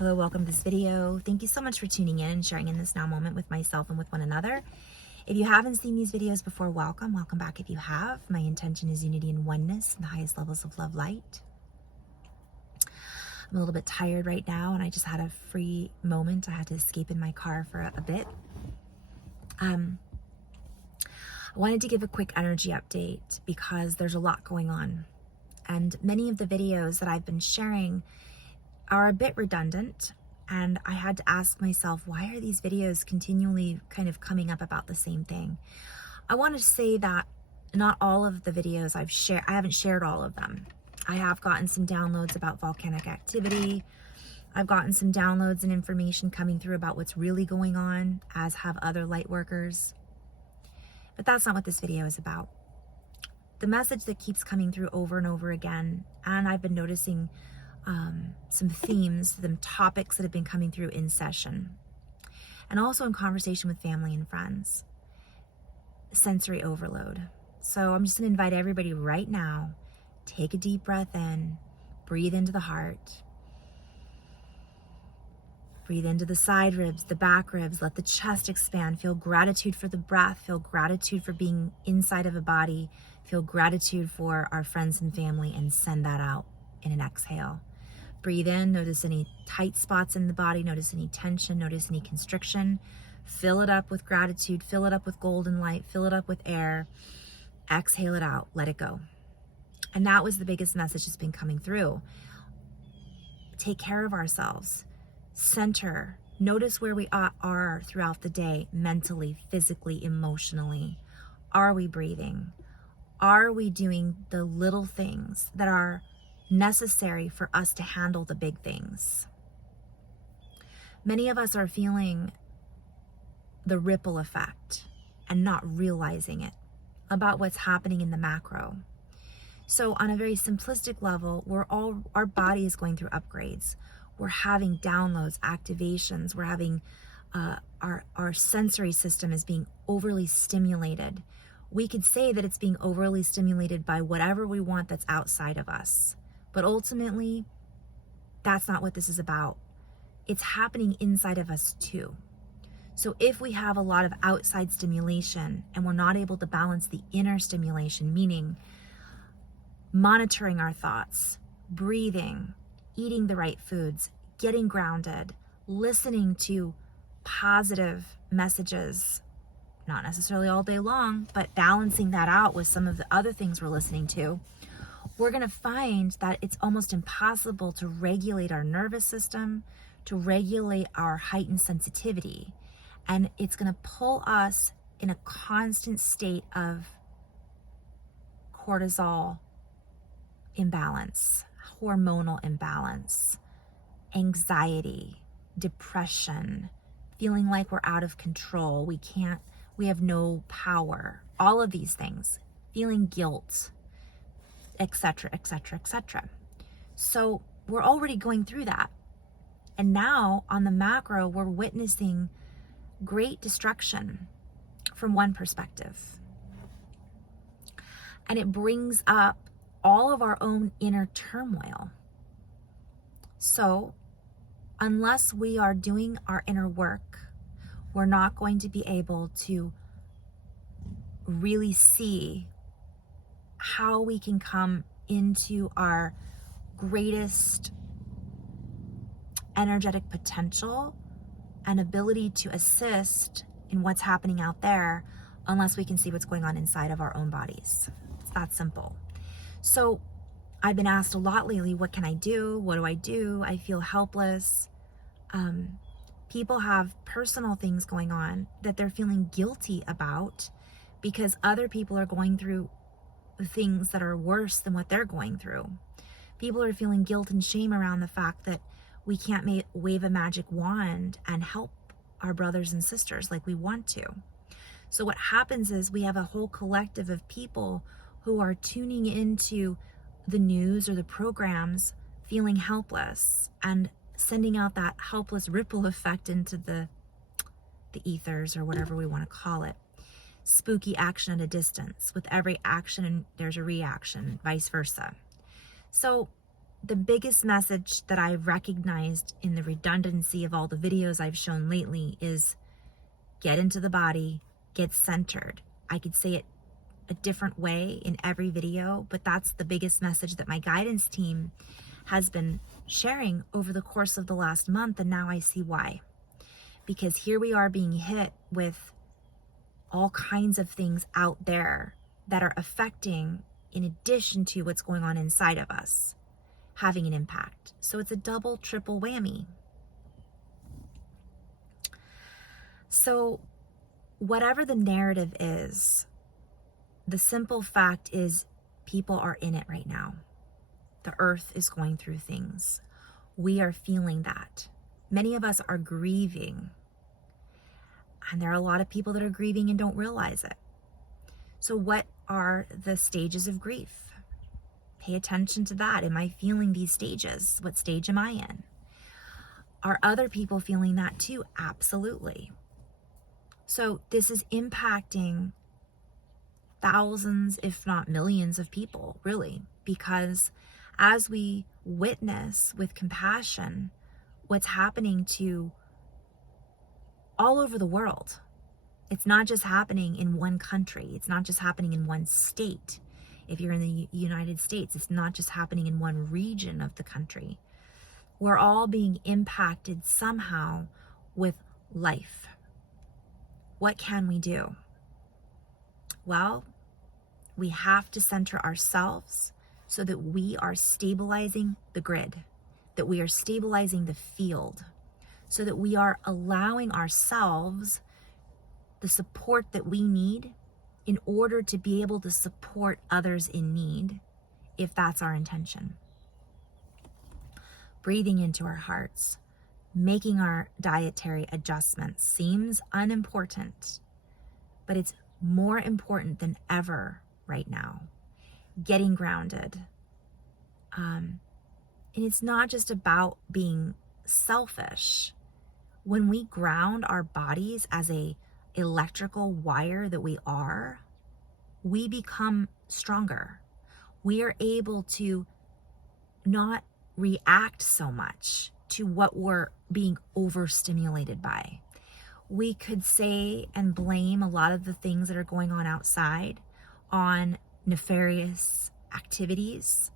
Hello, welcome to this video. Thank you so much for tuning in and sharing in this now moment with myself and with one another. If you haven't seen these videos before, welcome back if you have. My intention is unity and oneness in the highest levels of love light. I'm a little bit tired right now and I just had a free moment. I had to escape in my car for a bit. I wanted to give a quick energy update because there's a lot going on. And many of the videos that I've been sharing are a bit redundant, and I had to ask myself, why are these videos continually kind of coming up about the same thing? I want to say that not all of the videos I've shared, I haven't shared all of them. I have gotten some downloads about volcanic activity. I've gotten some downloads and information coming through about what's really going on, as have other light workers. But that's not what this video is about. The message that keeps coming through over and over again, and I've been noticing some themes, some topics that have been coming through in session, and also in conversation with family and friends. Sensory overload. So I'm just going to invite everybody right now, take a deep breath in, breathe into the heart, breathe into the side ribs, the back ribs, let the chest expand, feel gratitude for the breath, feel gratitude for being inside of a body, feel gratitude for our friends and family, and send that out in an exhale. Breathe in, notice any tight spots in the body, notice any tension, notice any constriction. Fill it up with gratitude, fill it up with golden light, fill it up with air. Exhale it out, let it go. And that was the biggest message that's been coming through. Take care of ourselves. Center. Notice where we are throughout the day, mentally, physically, emotionally. Are we breathing? Are we doing the little things that are necessary for us to handle the big things? Many of us are feeling the ripple effect and not realizing it about what's happening in the macro. So on a very simplistic level, our body is going through upgrades. We're having downloads, activations. We're having our sensory system is being overly stimulated. We could say that it's being overly stimulated by whatever we want that's outside of us. But ultimately, that's not what this is about. It's happening inside of us too. So if we have a lot of outside stimulation and we're not able to balance the inner stimulation, meaning monitoring our thoughts, breathing, eating the right foods, getting grounded, listening to positive messages, not necessarily all day long, but balancing that out with some of the other things we're listening to, we're going to find that it's almost impossible to regulate our nervous system, to regulate our heightened sensitivity. And it's going to pull us in a constant state of cortisol imbalance, hormonal imbalance, anxiety, depression, feeling like we're out of control. We have no power, all of these things, feeling guilt, etc., etc., etc. So we're already going through that. And now on the macro, we're witnessing great destruction from one perspective. And it brings up all of our own inner turmoil. So unless we are doing our inner work, we're not going to be able to really see how we can come into our greatest energetic potential and ability to assist in what's happening out there, unless we can see what's going on inside of our own bodies. It's that simple. So I've been asked a lot lately, what can I do? What do I do? I feel helpless. People have personal things going on that they're feeling guilty about because other people are going through things that are worse than what they're going through. People are feeling guilt and shame around the fact that we can't wave a magic wand and help our brothers and sisters like we want to. So what happens is we have a whole collective of people who are tuning into the news or the programs feeling helpless and sending out that helpless ripple effect into the ethers, or whatever we want to call it. Spooky action at a distance. With every action, there's a reaction, vice versa. So the biggest message that I recognized in the redundancy of all the videos I've shown lately is get into the body, get centered. I could say it a different way in every video, but that's the biggest message that my guidance team has been sharing over the course of the last month. And now I see why. Because here we are being hit with all kinds of things out there that are affecting, in addition to what's going on inside of us, having an impact. So it's a double, triple whammy. So whatever the narrative is, the simple fact is people are in it right now. The earth is going through things. We are feeling that. Many of us are grieving. And there are a lot of people that are grieving and don't realize it. So what are the stages of grief? Pay attention to that. Am I feeling these stages? What stage am I in? Are other people feeling that too? Absolutely. So this is impacting thousands, if not millions of people, really, because as we witness with compassion what's happening to all over the world, it's not just happening in one country. It's not just happening in one state. If you're in the United States, it's not just happening in one region of the country. We're all being impacted somehow with life. What can we do? Well, we have to center ourselves so that we are stabilizing the grid, that we are stabilizing the field, so that we are allowing ourselves the support that we need in order to be able to support others in need, if that's our intention. Breathing into our hearts, making our dietary adjustments seems unimportant, but it's more important than ever right now. Getting grounded. And it's not just about being selfish. When we ground our bodies as a electrical wire that we are, we become stronger. We are able to not react so much to what we're being overstimulated by. We could say and blame a lot of the things that are going on outside on nefarious activities,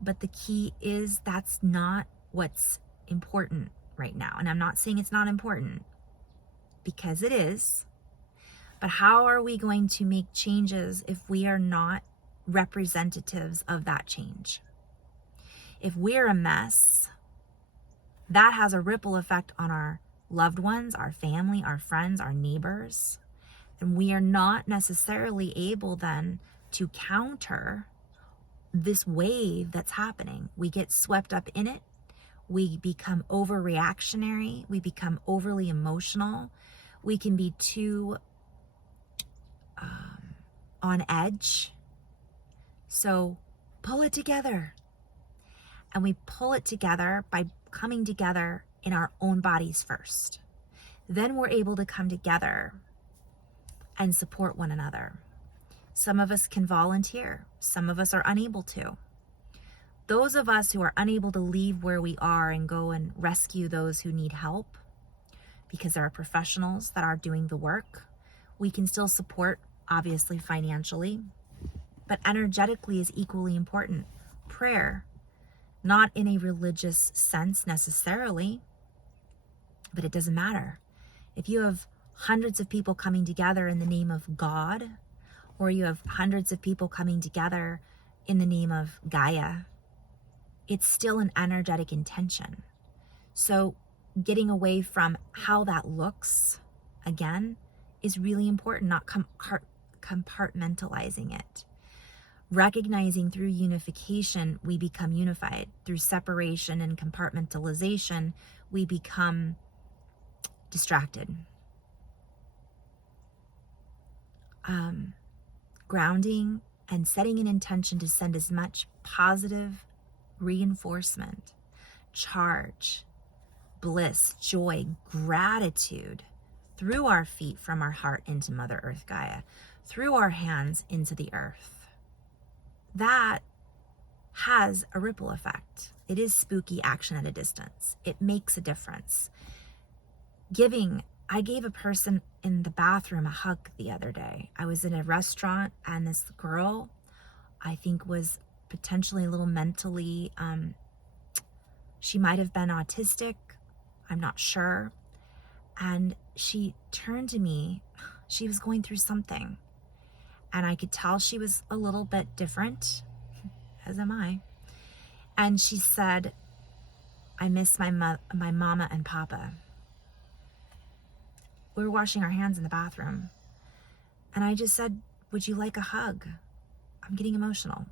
but the key is that's not what's important right now. And I'm not saying it's not important, because it is, but how are we going to make changes if we are not representatives of that change? If we're a mess, that has a ripple effect on our loved ones, our family, our friends, our neighbors, and we are not necessarily able then to counter this wave that's happening. We get swept up in it. We become overreactionary. We become overly emotional. We can be too on edge. So pull it together. And we pull it together by coming together in our own bodies first. Then we're able to come together and support one another. Some of us can volunteer. Some of us are unable to. Those of us who are unable to leave where we are and go and rescue those who need help, because there are professionals that are doing the work, we can still support, obviously financially, but energetically is equally important. Prayer, not in a religious sense necessarily, but it doesn't matter. If you have hundreds of people coming together in the name of God, or you have hundreds of people coming together in the name of Gaia, it's still an energetic intention. So getting away from how that looks, again, is really important, not compartmentalizing it. Recognizing through unification, we become unified. Through separation and compartmentalization, we become distracted. Grounding and setting an intention to send as much positive reinforcement, charge, bliss, joy, gratitude through our feet from our heart into Mother Earth Gaia, through our hands into the earth. That has a ripple effect. It is spooky action at a distance. It makes a difference. I gave a person in the bathroom a hug the other day. I was in a restaurant and this girl, I think, was potentially a little mentally, she might have been autistic. I'm not sure. And she turned to me. She was going through something. And I could tell she was a little bit different, as am I. And she said, I miss my mama and papa. We were washing our hands in the bathroom. And I just said, would you like a hug? I'm getting emotional.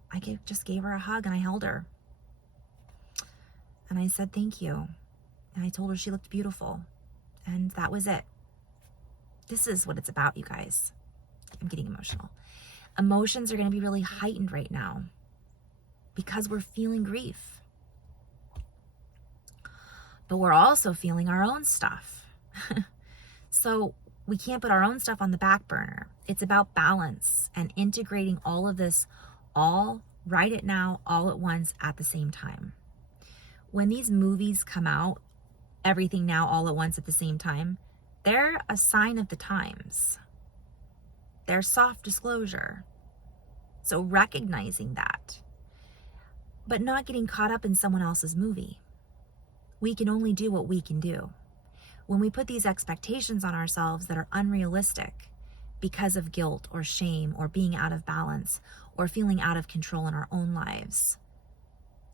Just gave her a hug and I held her. And I said, thank you. And I told her she looked beautiful. And that was it. This is what it's about, you guys. I'm getting emotional. Emotions are going to be really heightened right now because we're feeling grief. But we're also feeling our own stuff. So we can't put our own stuff on the back burner. It's about balance and integrating all of this all right at now, all at once at the same time. When these movies come out, everything now all at once at the same time, they're a sign of the times. They're soft disclosure. So recognizing that, but not getting caught up in someone else's movie. We can only do what we can do. When we put these expectations on ourselves that are unrealistic because of guilt or shame or being out of balance or feeling out of control in our own lives,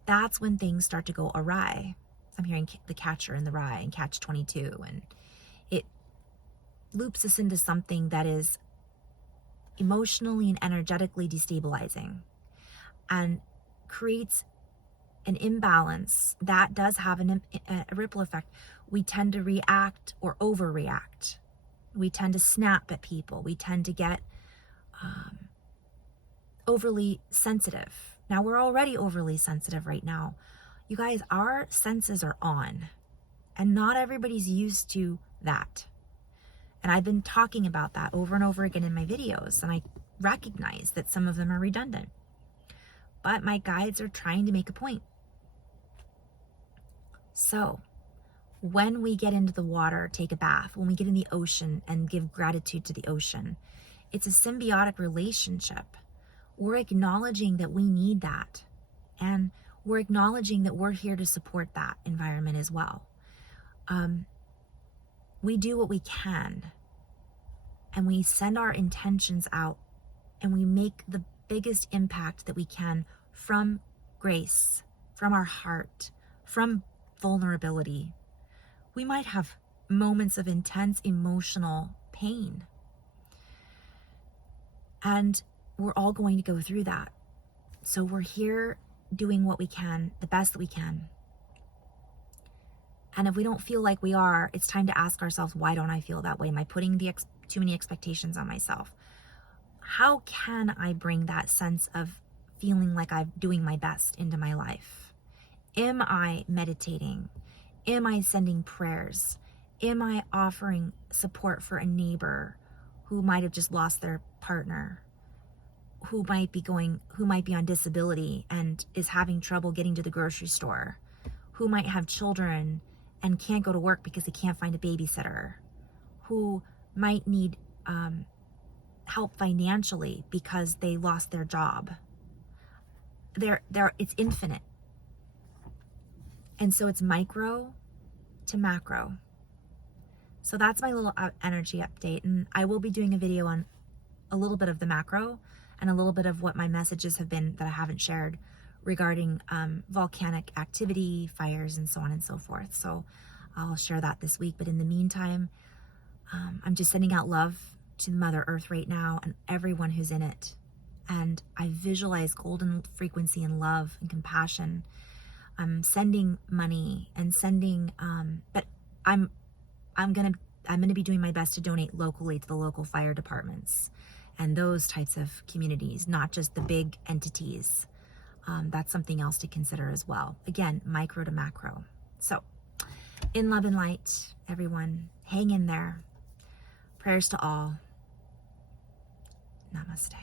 that's when things start to go awry. I'm hearing The Catcher in the Rye and Catch-22, and it loops us into something that is emotionally and energetically destabilizing and creates an imbalance that does have a ripple effect. We tend to react or overreact. We tend to snap at people. We tend to get overly sensitive. Now, we're already overly sensitive right now. You guys, our senses are on, and not everybody's used to that. And I've been talking about that over and over again in my videos, and I recognize that some of them are redundant. But my guides are trying to make a point. So, when we get into the water, take a bath, when we get in the ocean and give gratitude to the ocean, it's a symbiotic relationship. We're acknowledging that we need that. And we're acknowledging that we're here to support that environment as well. We do what we can. And we send our intentions out. And we make the biggest impact that we can from grace, from our heart, from vulnerability. We might have moments of intense emotional pain. And we're all going to go through that. So we're here doing what we can, the best that we can. And if we don't feel like we are, it's time to ask ourselves, why don't I feel that way? Am I putting too many expectations on myself? How can I bring that sense of feeling like I'm doing my best into my life? Am I meditating? Am I sending prayers? Am I offering support for a neighbor who might have just lost their partner, who might be on disability and is having trouble getting to the grocery store, who might have children and can't go to work because they can't find a babysitter, who might need help financially because they lost their job. It's infinite. And so it's micro to macro. So that's my little energy update. And I will be doing a video on a little bit of the macro and a little bit of what my messages have been that I haven't shared regarding volcanic activity, fires, and so on and so forth. So I'll share that this week. But in the meantime, I'm just sending out love to Mother Earth right now and everyone who's in it. And I visualize golden frequency and love and compassion. I'm sending money and sending, but I'm gonna be doing my best to donate locally to the local fire departments and those types of communities, not just the big entities. That's something else to consider as well. Again, micro to macro. So, in love and light, everyone, hang in there. Prayers to all. Namaste.